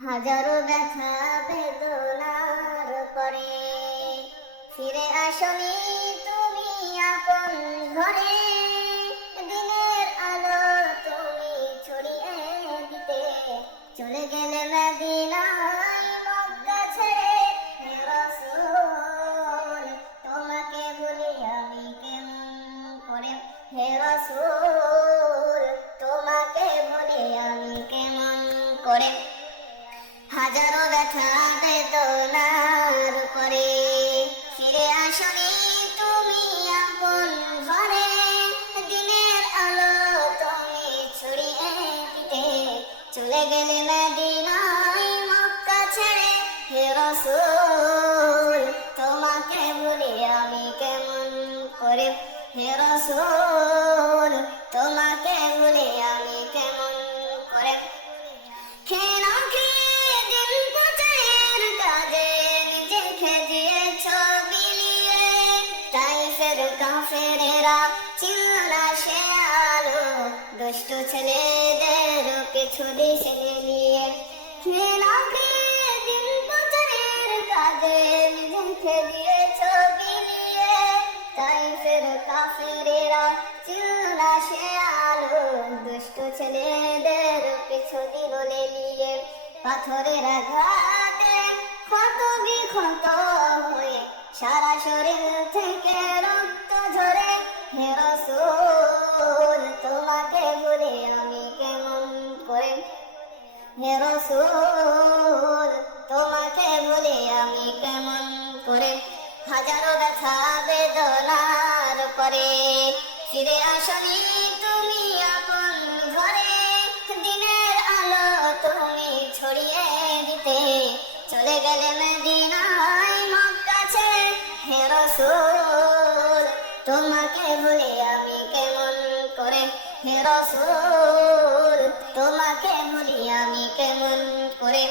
হাজারো ব্যথা বেদনার পরে ফিরে আসনি তুমি আপন ঘরে। দিনের আলো তুমি ছড়িয়ে দিতে চলে গেলে মদিনায় মক্কা ছেড়ে। হে রাসূল তোমাকে ভুলি আমি কেমন করে। হে রাসূল তোমাকে ভুলি আমি কেমন করে। হাজারো ব্যথা বেদনার পরে ফিরে আসনি তুমি আপন ঘরে। দিনের আলো তুমি ছড়িয়ে দিতে চলে গেলে মদিনায় মক্কা ছেড়ে। হে রাসূল তোমাকে ভুলি আমি কেমন করে। হে রাসূল তোমাকে ভুলি আমি কেমন করে। খেলা কাফেরেরা চিল্লা সে আলো দুষ্ট ছেলেদের কিছু দেশে নিয়ে। দিন বছরের কাজে নিজেকে দিয়েছ বিলিয়ে। তাইফের কাফেরেরা চিল্লা সে আলো দুষ্ট ছেলেদের কিছু দিল নিয়ে। পাথরের আঘাতে ক্ষত বিক্ষত হয়ে সারা শরীর থেকে রক্ত ঝরে। হে রাসূল তোমাকে ভুলি আমি কেমন করে। হে রাসূল তোমাকে ভুলি আমি কেমন করে। হাজারো ব্যথা বেদনার পরে ফিরে আসনি তুমি আপন ঘরে। দিনের আলো তুমি ছড়িয়ে দিতে চলে গেলে মদিনায় মক্কা ছেড়ে। হে রাসূল তোমাকে ভুলি আমি কেমন করে। হে রাসূল তোমাকে ভুলি আমি কেমন করে।